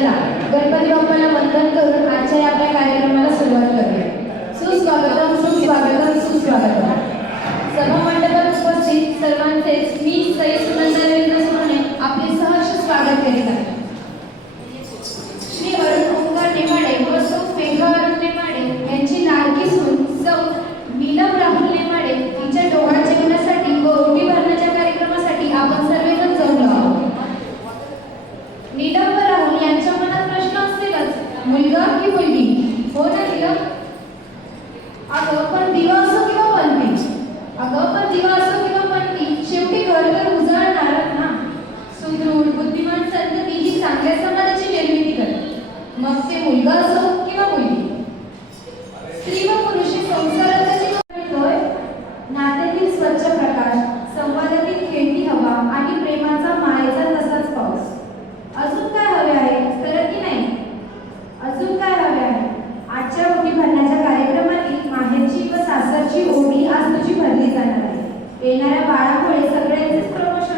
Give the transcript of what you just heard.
चला गणपती बाप्पाला वंदन करून आजच्या या आपल्या कार्यक्रमाला सुरुवात करूया। सुस्वागतम सुस्वागतम सुस्वागतम। सभा मंडपात उपस्थित सर्वांचेच मी सई सुनंदा रवींद्र सोने आपले सहर्ष स्वागत करीत आहे। श्री अरुण ओंकार नेमाडे व सौ मेघा अरुण नेमाडे यांची लाडकी सून सौ नीलम राहुल नेमाडे तिच्या डोहाळ जेवणासाठी व ओटी भरण्याच्या कार्यक्रमासाठी आपण सर्वजण जमलो आहोत। नीलम व राहुल यांच्या मनात प्रश्न असतीलच, मुलगा की मुलगी? हो ना नीलम? अगं पण दिवा असो किंवा पणती, अगं पण दिवा असो किंवा पणती, शेवटी घर तर उजाळणारच ना। सुदृढ बुद्धिमान संतती ही चांगल्या समाजाची निर्मिती करते, मग ते मुलगा असो किंवा मुलगी। स्त्री व पुरुष हे संसाराची नात्यातील स्वच्छ प्रकाश, संवादातील खेळती हवा आणि प्रेमाचा मायेचा तसाच पाऊस। अजून काय हवे आहे? खरं की नाही? अजून काय हवे आहे? आजच्या ओटी भरण्याच्या कार्यक्रमातील माहेरची व सासरची ओटी आज तुझी भरली जाणार आहे। येणाऱ्या बाळामुळे सगळ्यांचेच प्रमोशन